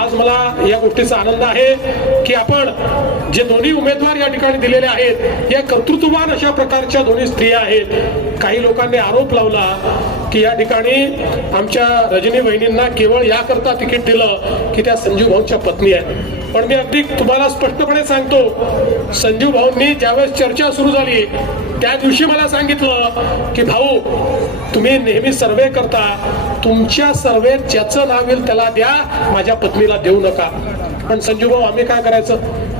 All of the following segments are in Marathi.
आज मला या गोष्टीचा आनंद आहे की आपण जे दोन्ही उमेदवार या ठिकाणी दिलेले आहेत या कर्तृत्ववान अशा प्रकारच्या दोन्ही स्त्रिया आहेत. काही लोकांनी आरोप लावला की या ठिकाणी आमच्या रजनी बहिणींना केवळ याकरता तिकीट दिलं की त्या संजीव भाऊच्या पत्नी आहेत. पण मी अगदी तुम्हाला स्पष्टपणे सांगतो संजू भाऊंनी ज्यावेळेस चर्चा सुरू झाली त्या दिवशी मला सांगितलं की भाऊ तुम्ही नेहमी सर्वे करता तुमच्या सर्वेत ज्याचं नाव येईल त्याला द्या माझ्या पत्नीला देऊ नका. पण संजू भाऊ आम्ही काय करायचं?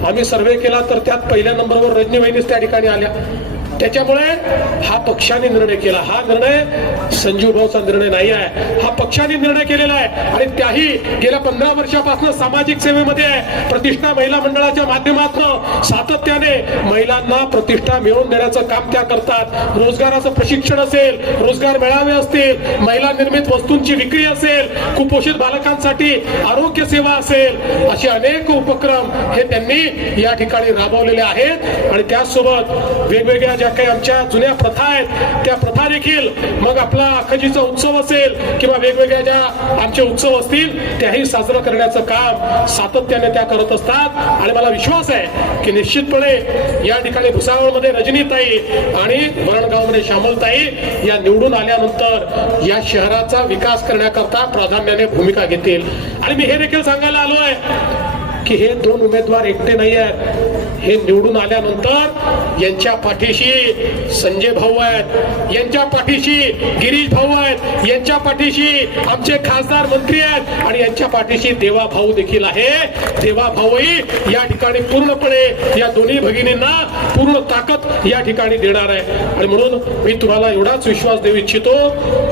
आम्ही सर्वे केला तर त्यात पहिल्या नंबरवर रजनी वहिनीच त्या ठिकाणी आल्या. त्याच्यामुळे हा पक्षाने निर्णय केला. हा निर्णय संजीव भाऊचा निर्णय नाही आहे. हा पक्षाने निर्णय केलेला आहे. आणि त्याही गेल्या पंधरा वर्षापासून सामाजिक सेवेमध्ये आहे. प्रतिष्ठा महिला मंडळाच्या माध्यमातून सातत्य महिलांना प्रतिष्ठा मिळवून देण्याचं काम त्या करतात. रोजगाराचं प्रशिक्षण असेल रोजगार मेळावे असतील महिला निर्मित वस्तूंची विक्री असेल कुपोषित बालकांसाठी आरोग्य सेवा असेल असे अनेक उपक्रम हे त्यांनी या ठिकाणी राबवलेले आहेत. आणि त्याचसोबत वेगवेगळ्या ज्या काही आमच्या जुन्या प्रथा आहेत त्या प्रथा देखील मग आपला अखजीचा उत्सव असेल किंवा वेगवेगळ्या ज्या आमचे उत्सव असतील त्याही साजरं करण्याचं काम सातत्याने त्या करत असतात. आणि मला विश्वास आहे की निश्चितपणे या ठिकाणी भुसावळमध्ये रजनीताई आणि वरणगावमध्ये श्यामलताई या निवडून आल्यानंतर या शहराचा विकास करण्याकरता प्राधान्याने भूमिका घेतील. आणि मी हे देखील सांगायला आलो आहे की हे दोन उमेदवार एकटे नाही आहेत. हे निवडून आल्यानंतर यांच्या पाठीशी संजय भाऊ आहेत यांच्या पाठीशी गिरीश भाऊ आहेत यांच्या पाठीशी आमचे खासदार मंत्री आहेत आणि यांच्या पाठीशी देवा भाऊ देखील आहे. देवा भाऊही या ठिकाणी पूर्णपणे या दोन्ही भगिनींना पूर्ण ताकद या ठिकाणी देणार आहे. आणि म्हणून मी तुम्हाला एवढाच विश्वास देऊ इच्छितो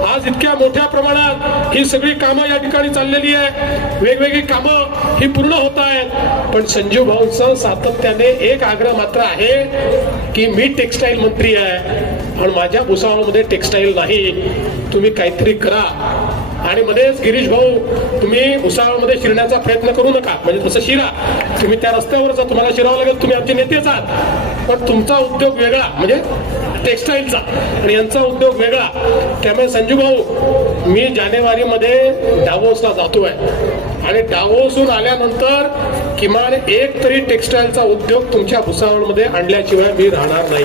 आज इतक्या मोठ्या प्रमाणात ही सगळी कामं या ठिकाणी चाललेली आहे वेगवेगळी कामं ही पूर्ण होत आहेत. पण संजीव भाऊंचं सातत्याने एक आग्रह मात्र आहे की मी टेक्सटाईल मंत्री आहे पण माझ्या भुसावळमध्ये टेक्सटाईल नाही. तुम्ही काहीतरी करा. आणि मध्येच गिरीश भाऊ तुम्ही भुसावळमध्ये शिरण्याचा प्रयत्न करू नका. म्हणजे तसं शिरा. तुम्ही त्या रस्त्यावर जा तुम्हाला शिरावं लागेल तुम्ही आमचे नेतेच आहात पण तुमचा उद्योग वेगळा म्हणजे टेक्सटाईलचा आणि यांचा उद्योग वेगळा. त्यामुळे संजू भाऊ मी जानेवारीमध्ये डावोसला जातो आहे आणि डावोसून आल्यानंतर किमान एक तरी टेक्सटाईलचा उद्योग तुमच्या भुसावळमध्ये आणल्याशिवाय मी राहणार नाही.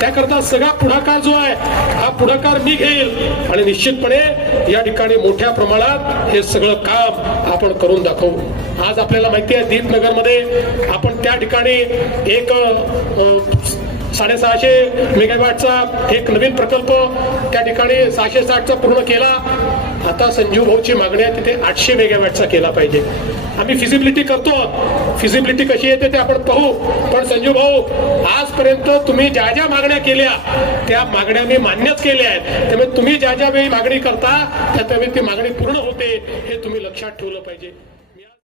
त्याकरता सगळा पुढाकार जो आहे हा पुढाकार मी घेईल. आणि निश्चितपणे या ठिकाणी मोठ्या प्रमाणात हे सगळं काम आपण करून दाखवू. आज आपल्याला माहिती आहे दीपनगरमध्ये आपण त्या ठिकाणी एक साडेसहाशे मेगावॅटचा एक नवीन प्रकल्प त्या ठिकाणी सहाशे साठचा पूर्ण केला. आता संजीव भाऊची मागणी आहे तिथे आठशे मेगावॅटचा केला पाहिजे. आम्ही फिजिबिलिटी करतो. फिजिबिलिटी कशी येते ते आपण पाहू. पण संजीव भाऊ आजपर्यंत तुम्ही ज्या ज्या मागण्या केल्या त्या मागण्या मी मान्यच केल्या आहेत. त्यामुळे तुम्ही ज्या ज्या वेळी मागणी करता त्या त्यावेळी ती मागणी पूर्ण होते हे तुम्ही लक्षात ठेवलं पाहिजे.